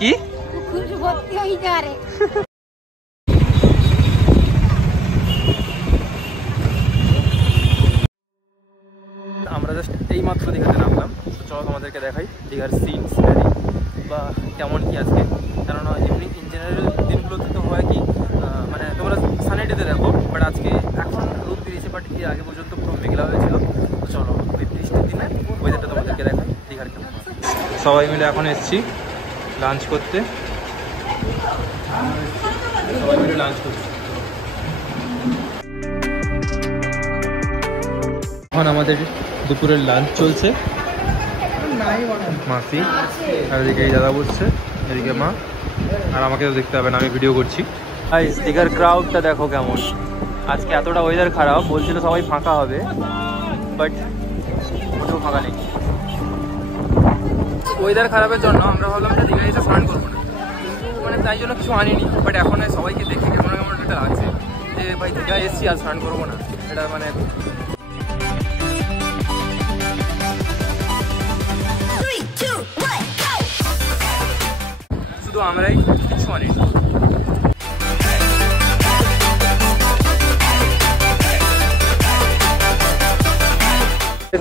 কি আমরা জাস্ট এই মাত্র দীঘাতে নামলাম। চলো তোমাদেরকে দেখাই দীঘার সিন সিনারি বা কেমন কি আজকে। কেননা এমনি ইন জেনারেল দিনগুলোতে তো হয় কি মানে তোমরা সানডেতে দেখো, বাট আজকে এখন রোদ বেরিয়েছে, বাট এর আগে পর্যন্ত পুরো মেঘলা হয়েছিল। তো চলো ওই বৃষ্টির দিনে ওয়েদারটা তোমাদেরকে দেখাই দীঘার কেমন। সবাই মিলে এখন এসেছি লাঞ্চ করতে, সবাই মিলে লাঞ্চ করছি। এখন আমাদের দুপুরের লাঞ্চ চলছে। মাসি আর এদিকে এই দাদা বসছে, এদিকে মা, আর আমাকে তো দেখতে হবে না, আমি ভিডিও করছি। দীঘার ক্রাউডটা দেখো কেমন। আজকে এতটা ওয়েদার খারাপ, বলছিল সবাই ফাঁকা হবে, বাট মোটেও ফাঁকা নেই। ওয়েদার খারাপের জন্য আমরা ভাবলাম যে দীঘায় এসে স্নান করবো না, মানে তাই জন্য কিছু আনিনি। বাট এখন সবাইকে দেখে কেমন কেমন একটা লাগছে যে ভাই দীঘায় এসেছি আর স্নান করবো না, এটা মানে শুধু আমরাই কিছু আনিনি।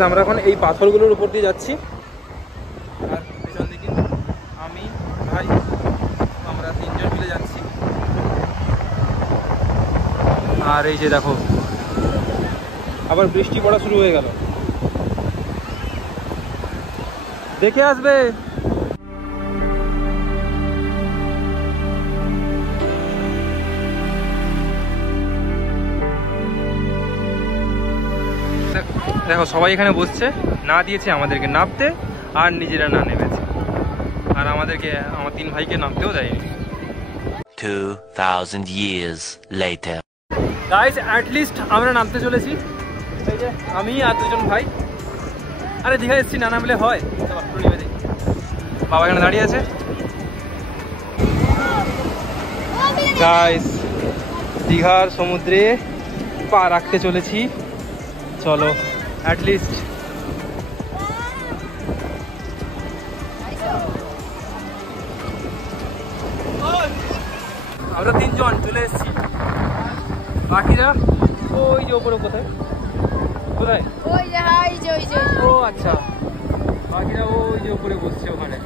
আমরা এখন এই পাথরগুলোর উপর দিয়ে যাচ্ছি, আর পেছন দিকে আমি ভাই আমরা তিনজন মিলে যাচ্ছি। আর এই যে দেখো আবার বৃষ্টি পড়া শুরু হয়ে গেল, দেখে আসবে। দেখো সবাই এখানে বসছে, না দিয়েছে আমাদেরকে নামতে, আর নিজেরা না নেমেছে, আর আমাদেরকে আমার তিন ভাইকে নামতেও দেয়নি। 2000 years later. গাইস অ্যাটলিস্ট আমরা নামতে চলেছি। এই যে আমি আর দুজন ভাই, আরে দীঘা এসেছি না নামলে হয়। বাবা এখানে দাঁড়িয়ে আছে। গাইস দীঘার সমুদ্রে পা রাখতে চলেছি, চলো অ্যাটলিস্ট। আমরা তিনজন চলে এসেছি, বাকিরা ওই যে ওপরে কোথায় কোথায় ও আচ্ছা, বাকিরা ওই যে ওপরে বসছে, ওখানে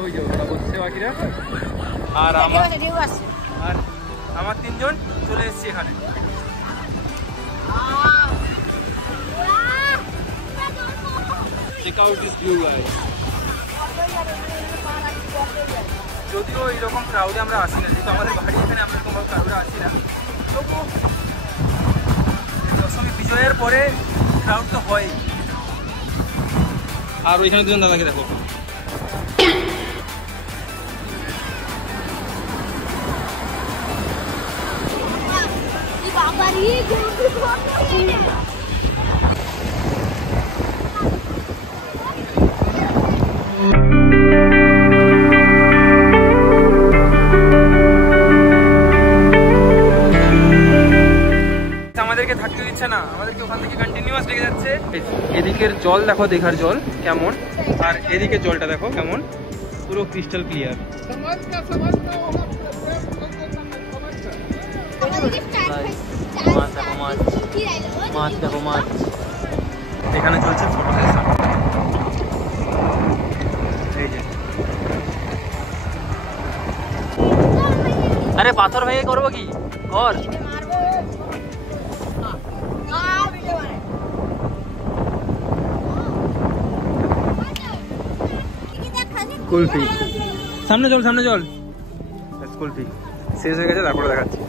ওই যে ওরা বসছে বাকিরা। আর আমার তিনজন চলে এসেছি এখানে। Check out this view guys. যদিও এইরকম ক্রাউডে আমরা আসি না, যেহেতু আমাদের বাড়ি এখানে, আমরা এরকম ক্রাউডে আসি না, তবুও দশমী বিজয়ের পরে ক্রাউড তো হয়। আর ওইখানে দুজন দাদাকে দেখো, আমাদেরকে থাকতে দিচ্ছে না, আমাদেরকে ওখান থেকে কন্টিনিউয়াস লেগে যাচ্ছে। এদিকের জল দেখো, দীঘার জল কেমন, আর এদিকে জলটা দেখো কেমন, পুরো ক্রিস্টাল ক্লিয়ার। মাছ দেখো, মাছ। এখানে চলছে ফটো সেশন। এই যে আরে পাথর ভেঙে করবো কি কর। কুলফি সামনে চল, সামনে চল। কুলফি শেষ হয়ে গেছে, তারপরে দেখাচ্ছি।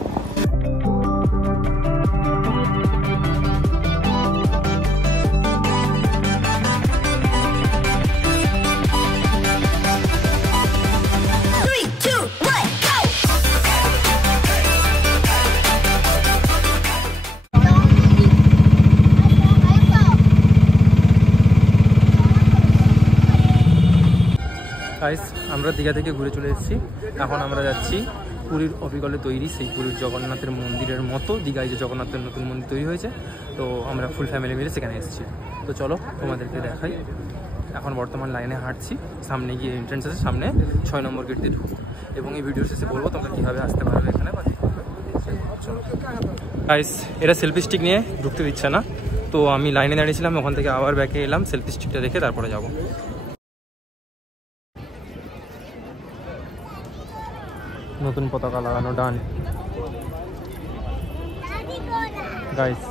গাইস আমরা দীঘা থেকে ঘুরে চলে এসেছি, এখন আমরা যাচ্ছি পুরীর অবিকলে তৈরি, সেই পুরীর জগন্নাথের মন্দিরের মতো দীঘায় যে জগন্নাথের নতুন মন্দির তৈরি হয়েছে, তো আমরা ফুল ফ্যামিলি মিলে সেখানে এসেছি। তো চলো তোমাদেরকে দেখাই। এখন বর্তমান লাইনে হাঁটছি, সামনে গিয়ে এন্ট্রেন্স আছে, সামনে 6 নম্বর গেট দিয়ে ঢুকবো, এবং এই ভিডিওর শেষে বলবো তোমরা কীভাবে আসতে পারবে এখানে। চলো গাইস, এরা সেলফি স্টিক নিয়ে ঢুকতে দিচ্ছে না, তো আমি লাইনে দাঁড়িয়েছিলাম, ওখান থেকে আবার ব্যাকে এলাম সেলফি স্টিকটা দেখে তারপরে যাব। নতুন পতাকা লাগানো ডান গাইস।